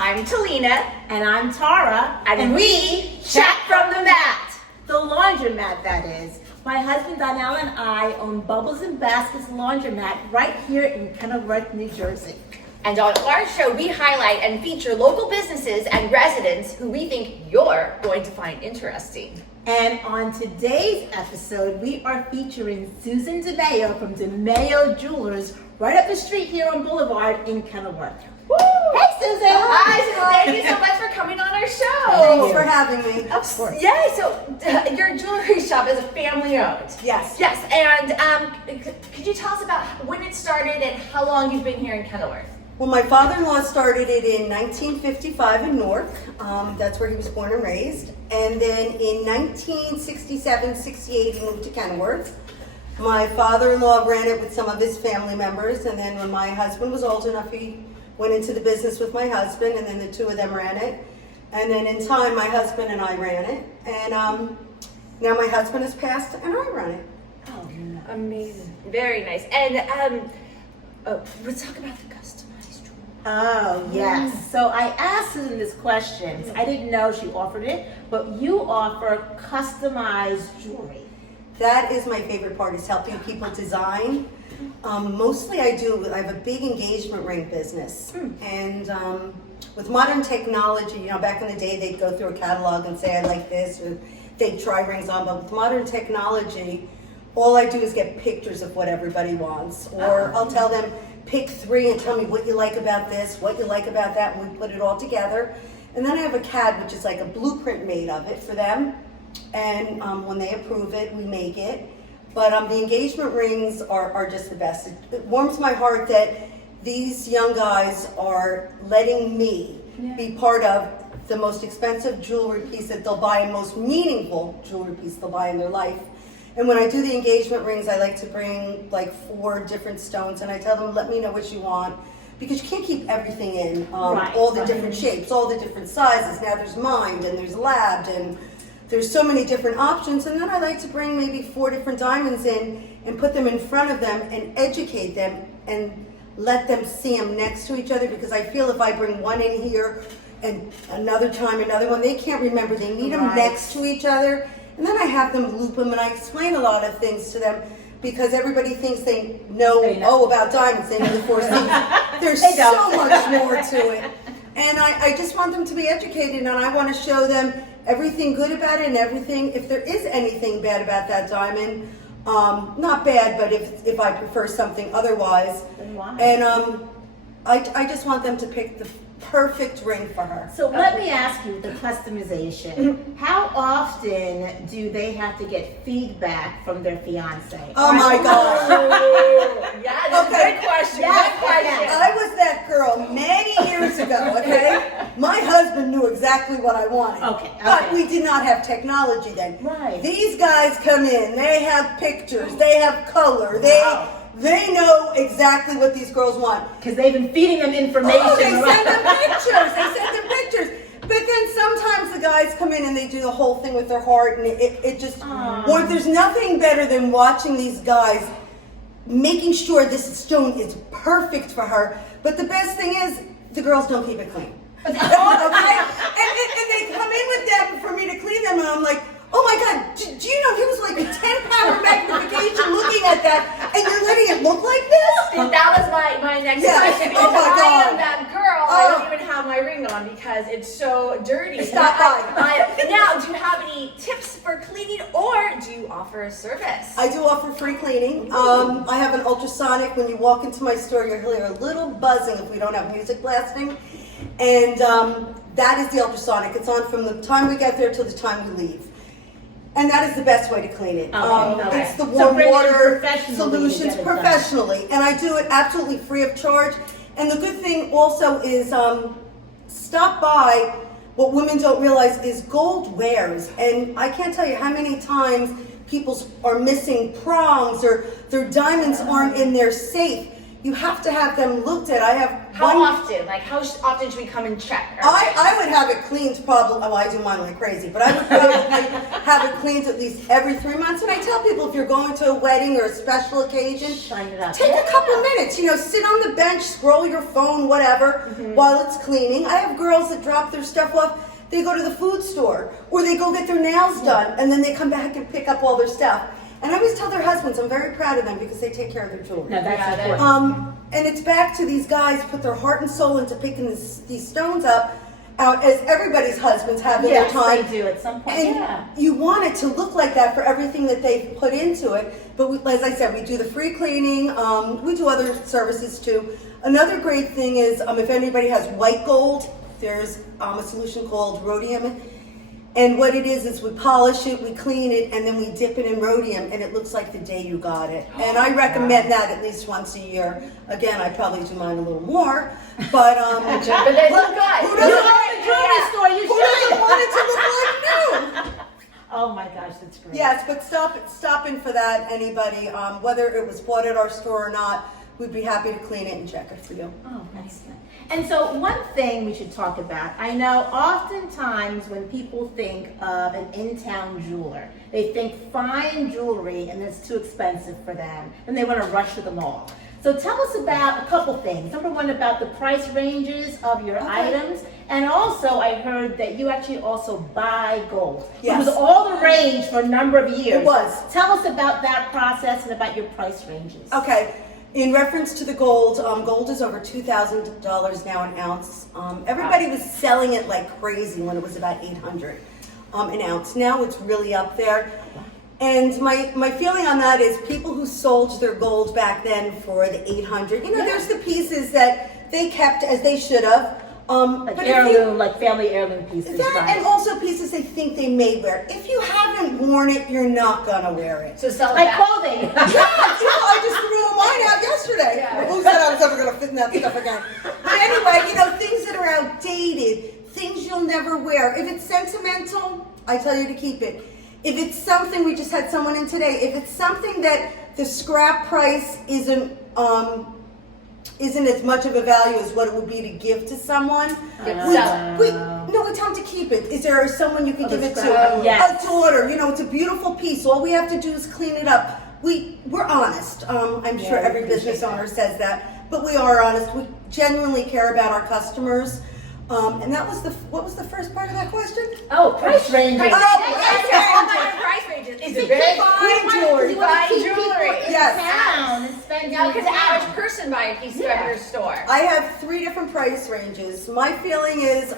I'm Telina. And I'm Tahra. And we chat from the mat. The laundromat, that is. My husband Donnell and I own Bubbles and Baskets Laundromat right here in Kenilworth, New Jersey. And on our show, we highlight and feature local businesses and residents who we think you're going to find interesting. And on today's episode, we are featuring Susan DeMaio from DeMaio Jewelers right up the street here on Boulevard in Kenilworth. Woo! Hey, Susan! Hi, Susan. Thank you so much for coming on our show. Thanks for having me. Of course. Yay! So your jewelry shop is family owned. Yes. Yes. And could you tell us about when it started and how long you've been here in Kenilworth? Well, my father-in-law started it in 1955 in Newark. That's where he was born and raised. And then in 1967, 68, he moved to Kenilworth. My father-in-law ran it with some of his family members. And then when my husband was old enough, he went into the business with my husband, and then the two of them ran it. And then in time, my husband and I ran it. And now my husband has passed, and I run it. Oh, amazing. Very nice. And let's talk about the customized jewelry. Oh, yes. So I asked Susan this question. I didn't know she offered it, but you offer customized jewelry. That is my favorite part, is helping people design. Mostly I have a big engagement ring business. And with modern technology, back in the day, they'd go through a catalog and say, I like this, or they'd try rings on. But with modern technology, all I do is get pictures of what everybody wants. Or I'll tell them, pick 3 and tell me what you like about this, what you like about that, and we put it all together. And then I have a CAD, which is like a blueprint made of it for them. And when they approve it, we make it. But the engagement rings are just the best. It warms my heart that these young guys are letting me be part of the most expensive jewelry piece that they'll buy, and most meaningful jewelry piece they'll buy in their life. And when I do the engagement rings, I like to bring like 4 different stones, and I tell them, let me know what you want, because you can't keep everything in, all the different shapes, all the different sizes. Now there's mined, and there's labbed, and there's so many different options. And then I like to bring maybe 4 different diamonds in and put them in front of them and educate them and let them see them next to each other, because I feel if I bring one in here and another time another one, they can't remember. They need them next to each other. And then I have them loop them, and I explain a lot of things to them, because everybody thinks they know about diamonds. They know the 4 C's. There's so much more to it. And I just want them to be educated, and I want to show them everything good about it and everything, if there is anything bad about that diamond, not bad, but if I prefer something otherwise. And I just want them to pick the perfect ring for her. So let me ask you the customization. How often do they have to get feedback from their fiance? Oh my gosh. Yeah, that's a good question. Yes, Good question. I was that girl many years ago, okay? My husband knew exactly what I wanted. Okay. But we did not have technology then. Right. These guys come in, they have pictures, they have color, they know exactly what these girls want. Because they've been feeding them information. Oh, they send them pictures. They send them pictures. But then sometimes the guys come in and they do the whole thing with their heart, and it just. There's nothing better than watching these guys making sure this stone is perfect for her. But the best thing is the girls don't keep it clean. Okay? And they come in with them for me to clean them, and I'm like, oh my God, do you know he was like a 10-power magnification looking at that, and you're letting it look like this? That was my next question. Oh my I God. am that girl. I don't even have my ring on because it's so dirty. Stop by. Now, do you have any tips for cleaning, or do you offer a service? I do offer free cleaning. I have an ultrasonic. When you walk into my store, you'll hear a little buzzing if we don't have music blasting. And that is the ultrasonic. It's on from the time we get there till the time we leave. And that is the best way to clean it. It's the warm water solutions professionally. And I do it absolutely free of charge. And the good thing also is stop by. What women don't realize is gold wears. And I can't tell you how many times people are missing prongs or their diamonds aren't in their safe. You have to have them looked at. I have How often? Like, how often should we come and check? I would have it cleaned probably, well, I do mine like crazy, but I would probably have it cleaned at least every 3 months. And I tell people, if you're going to a wedding or a special occasion, Shine it up. take a couple minutes, sit on the bench, scroll your phone, whatever, while it's cleaning. I have girls that drop their stuff off. They go to the food store, or they go get their nails done, and then they come back and pick up all their stuff. And I always tell their husbands, I'm very proud of them because they take care of their jewelry. No, that's important. And it's back to these guys put their heart and soul into picking these stones up, out as everybody's husbands have in their time. Yes, they do at some point. And you want it to look like that for everything that they've put into it. But as I said, we do the free cleaning. We do other services too. Another great thing is if anybody has white gold, there's a solution called rhodium. And what it is we polish it, we clean it, and then we dip it in rhodium, and it looks like the day you got it. And I recommend that at least once a year. Again, I probably do mine a little more, but but they look good. Who doesn't want it to look like new? Oh my gosh, that's great. Yes, but stop in for that, anybody. Whether it was bought at our store or not, we'd be happy to clean it and check it for you. Oh, excellent. And so one thing we should talk about, I know oftentimes when people think of an in-town jeweler, they think fine jewelry and it's too expensive for them, and they want to rush to the mall. So tell us about a couple things. Number one, about the price ranges of your items, and also I heard that you actually also buy gold. Yes. It was all the rage for a number of years. It was. Tell us about that process and about your price ranges. Okay. In reference to the gold, gold is over $2,000 now an ounce. Everybody was selling it like crazy when it was about $800 an ounce. Now it's really up there. And my feeling on that is people who sold their gold back then for the $800, there's the pieces that they kept as they should have. Like but heirloom, like family heirloom pieces. that right? and also pieces they think they may wear. If you haven't worn it, you're not gonna wear it. So sell it Like back. clothing. I just threw mine out yesterday. Yeah. Who said I was ever going to fit in that stuff again? But anyway, things that are outdated, things you'll never wear. If it's sentimental, I tell you to keep it. If it's something, we just had someone in today, if it's something that the scrap price isn't as much of a value as what it would be to give to someone, we tell them to keep it. Is there someone you can give it to? Yes. A daughter, it's a beautiful piece. All we have to do is clean it up. We're honest. I'm sure every business owner says that, but we are honest. We genuinely care about our customers. And that was what was the first part of that question? Oh, price ranges. Price ranges. All about your price ranges. Is it very fine jewelry? Fine jewelry. Yes. Town and spend Now, could the average person buy a piece from your store? I have 3 different price ranges. My feeling is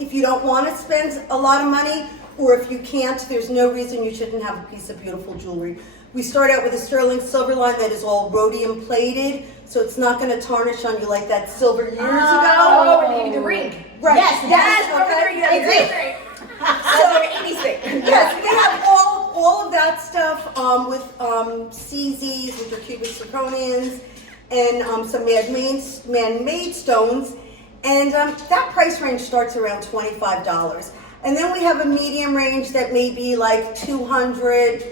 if you don't want to spend a lot of money, or if you can't, there's no reason you shouldn't have a piece of beautiful jewelry. We start out with a sterling silver line that is all rhodium plated, so it's not going to tarnish on you like that silver years ago. Oh, we're giving you the ring. Right. Yes, Okay. Great. Yes, we have all of that stuff with CZs, which are cubic zirconians, and some man-made stones. And that price range starts around $25. And then we have a medium range that may be like $200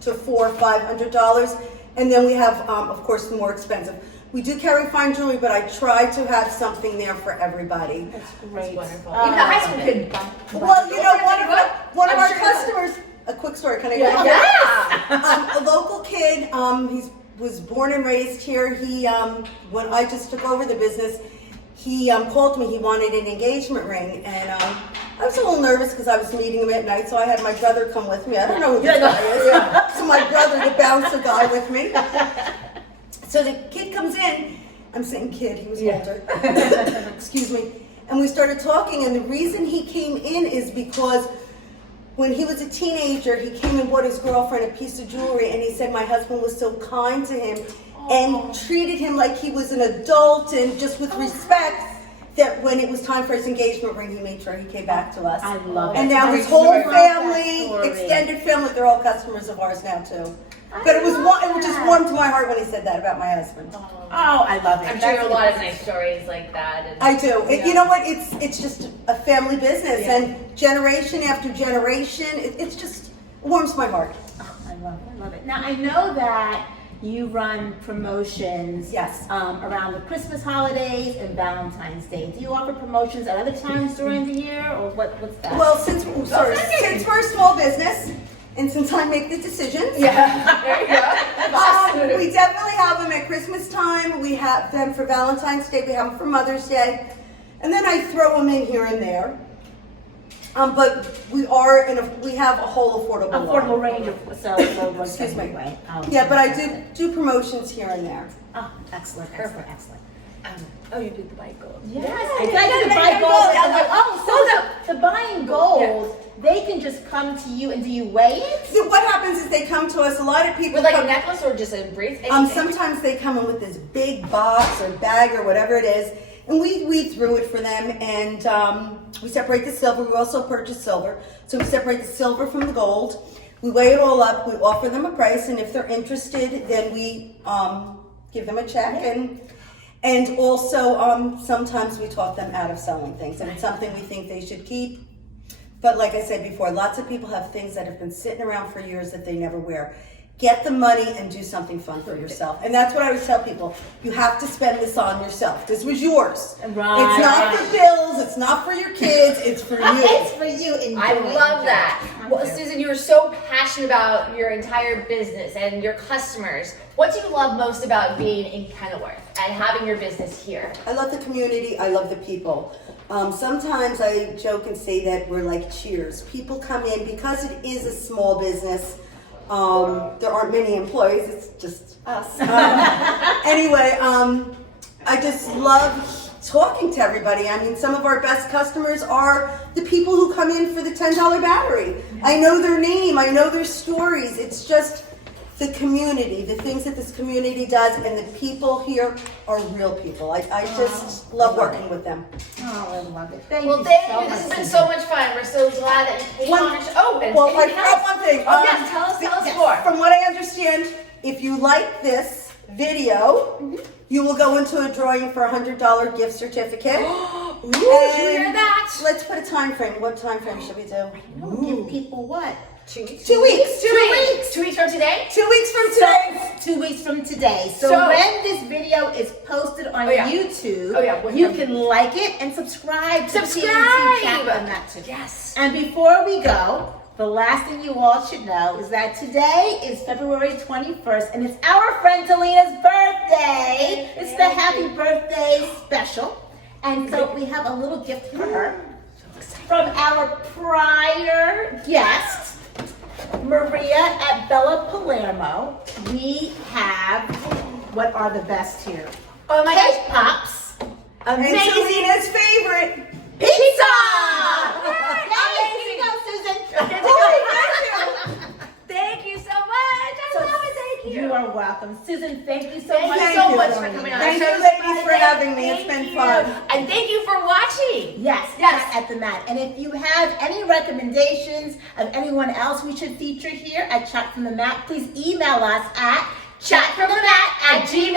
to $400 or $500. And then we have, of course, the more expensive. We do carry fine jewelry, but I try to have something there for everybody. That's great. Wonderful. Even the high school kid. Well, one of our I'm sure. customers, a quick story, can I go? Yeah. A local kid, he was born and raised here. He, when I just took over the business, he called me. He wanted an engagement ring, and I was a little nervous because I was meeting him at night, so I had my brother come with me. I don't know who this guy is. So my brother, the bouncer guy, with me. So the kid comes in. I'm saying kid, he was older. Excuse me. And we started talking, and the reason he came in is because when he was a teenager, he came and bought his girlfriend a piece of jewelry, and he said my husband was so kind to him and treated him like he was an adult and just with respect, that when it was time for his engagement ring, he made sure he came back to us. I love it. And now his whole family, extended family, they're all customers of ours now too. But it just warmed my heart when he said that about my husband. Oh, I love it. I'm sure a lot of nice stories like that. And, I do. You know what? It's just a family business, and generation after generation, it just warms my heart. Oh, I love it. Now I know that you run promotions Yes. around the Christmas holidays and Valentine's Day. Do you offer promotions at other times during the year, or what's that? Well, since we're a small business, and since I make the decisions, Yeah, there you go. we definitely have them at Christmas time. We have them for Valentine's Day. We have them for Mother's Day, and then I throw them in here and there. But we have a whole affordable line. range of Excuse me. anyway. Yeah, but I do promotions here and there. Oh, excellent, excellent, excellent. Oh, you did the white gold. Yes, Yeah, I did the yeah, buy yeah, gold. yeah. So the buying gold, they can just come to you and do you weigh it? So what happens is they come to us. A lot of people With like come, a necklace or just a bracelet? Anything? sometimes they come in with this big box or bag or whatever it is, and we weed through it for them, and we separate the silver. We also purchase silver, so we separate the silver from the gold. We weigh it all up. We offer them a price, and if they're interested, then we give them a check, and also sometimes we talk them out of selling things, and it's something we think they should keep. But like I said before, lots of people have things that have been sitting around for years that they never wear. Get the money and do something fun for yourself. And that's what I always tell people. You have to spend this on yourself. This was yours. Right. It's not for bills. It's not for your kids. It's for you. It's for you. Enjoy, I love enjoy. that. Well, Susan, you are so passionate about your entire business and your customers. What do you love most about being in Kenilworth and having your business here? I love the community. I love the people. Sometimes I joke and say that we're like Cheers. People come in because it is a small business. There aren't many employees. It's just us. Anyway, I just love talking to everybody. I mean, some of our best customers are the people who come in for the $10 battery. I know their name. I know their stories. It's just the community, the things that this community does, and the people here are real people. I just love working with them. Oh, I love it. Thank Well, you thank so you. This much, has been Susan. so much fun. We're so glad that you came on. Oh, and Well, I anything forgot else? one thing. Oh, yes, tell us more. From what I understand, if you like this video, you will go into a drawing for a $100 gift certificate. Ooh, did you hear that? Let's put a time frame. What time frame should we do? Give people what? 2 weeks. 2 weeks. 2 weeks. 2 weeks from today? 2 weeks from today. 2 weeks from today. So, So- when this video is posted on Oh, yeah. YouTube, Oh, yeah. you can like it and subscribe to Subscribe. TAPinto too. Yes. And before we go, the last thing you all should know is that today is February 21st, and it's our friend Telina's birthday. It's the happy birthday special. And so we have a little gift for her from our prior guest, Maria at Bella Palermo. We have, what are the best here? Oh my Cake gosh. Pops. And Amazing. Selina's favorite. Pizza! Amazing. Here you go, Susan. Thank you so much. I love it. Thank you. You are welcome. Susan, thank you so Thank much. you Thank so you. much for coming on. Thank our you, show. ladies, for having me. It's Thank been you. fun. And thank you for watching. Yes, Yes. at the mat. And if you have any recommendations of anyone else we should feature here at Chat from the Mat, please email us at chatfromthemat@gmail.com.